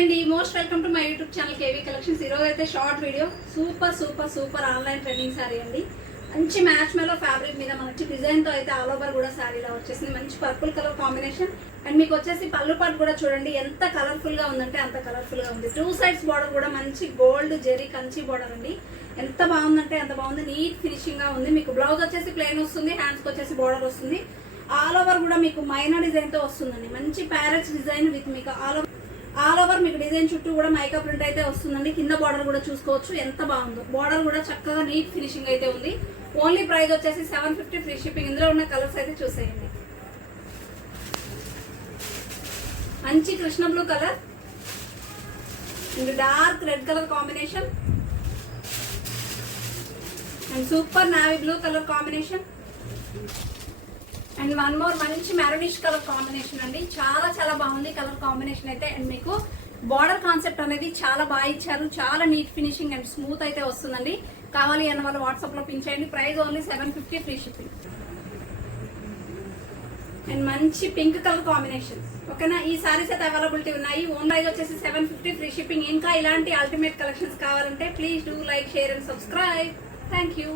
అండి, most welcome to my YouTube channel KV collections. ఈరోజు అయితే short video super online trending sari అండి. మంచి మ్యాచ్ మేలో ఫ్యాబ్రిక్ మీద మంచి డిజైన్తో అయితే ఆల్ ఓవర్ కూడా శారీలో వచ్చేసింది. మంచి పర్పుల్ కలర్ కాంబినేషన్ అండ్ మీకు వచ్చేసి పళ్ళు పాటు కూడా చూడండి ఎంత కలర్ఫుల్గా ఉందంటే అంత కలర్ఫుల్గా ఉంది. 2 సైడ్స్ బార్డర్ కూడా మంచి గోల్డ్ జెరీ కంచి బార్డర్ అండి. ఎంత బాగుందంటే అంత బాగుంది. నీట్ ఫినిషింగ్గా ఉంది. మీకు బ్లౌజ్ వచ్చేసి ప్లెయిన్ వస్తుంది, హ్యాండ్స్కి వచ్చేసి బార్డర్ వస్తుంది. ఆల్ ఓవర్ కూడా మీకు మైనా డిజైన్తో వస్తుందండి. మంచి ప్యారెట్స్ డిజైన్ విత్ మీకు ఆల్ ఓవర్ మీకు డిజైన్ చుట్టూ కూడా మైకా ప్రింట్ అయితే వస్తుందండి. కింద బార్డర్ కూడా చూసుకోవచ్చు ఎంత బాగుందో. బార్డర్ కూడా చక్కగా నీట్ ఫినిషింగ్ అయితే ఉంది. ఓన్లీ ప్రైస్ వచ్చేసి 750 ఫ్రీ షిప్పింగ్. ఇందులో ఉన్న కలర్స్ అయితే చూసేయండి. మంచి Krishna blue colour and dark red colour combination and super navy blue colour combination and one more మంచి మెరూనిష్ కలర్ కాంబినేషన్ అండి. చాలా బాగుంది కలర్ కాంబినేషన్ అయితే. అండ్ మీకు బార్డర్ కాన్సెప్ట్ అనేది చాలా బాగా ఇచ్చారు. చాలా నీట్ ఫినిషింగ్ అండ్ స్మూత్ అయితే వస్తుందండి. కావాలి అన్న వాళ్ళు వాట్సాప్ లో పిన్ చేయండి. Price only 750 free shipping. And మంచి పింక్ కలర్ కాంబినేషన్. ఓకేనా, ఈ సారీస్ అయితే అవైలబిలిటీ ఉన్నాయి. ఓన్ ప్రైస్ వచ్చేసి 750 ఫ్రీ షిప్పింగ్. ఇంకా ఇలాంటి అల్టిమేట్ కలెక్షన్స్ కావాలంటే please do like, share and subscribe. Thank you.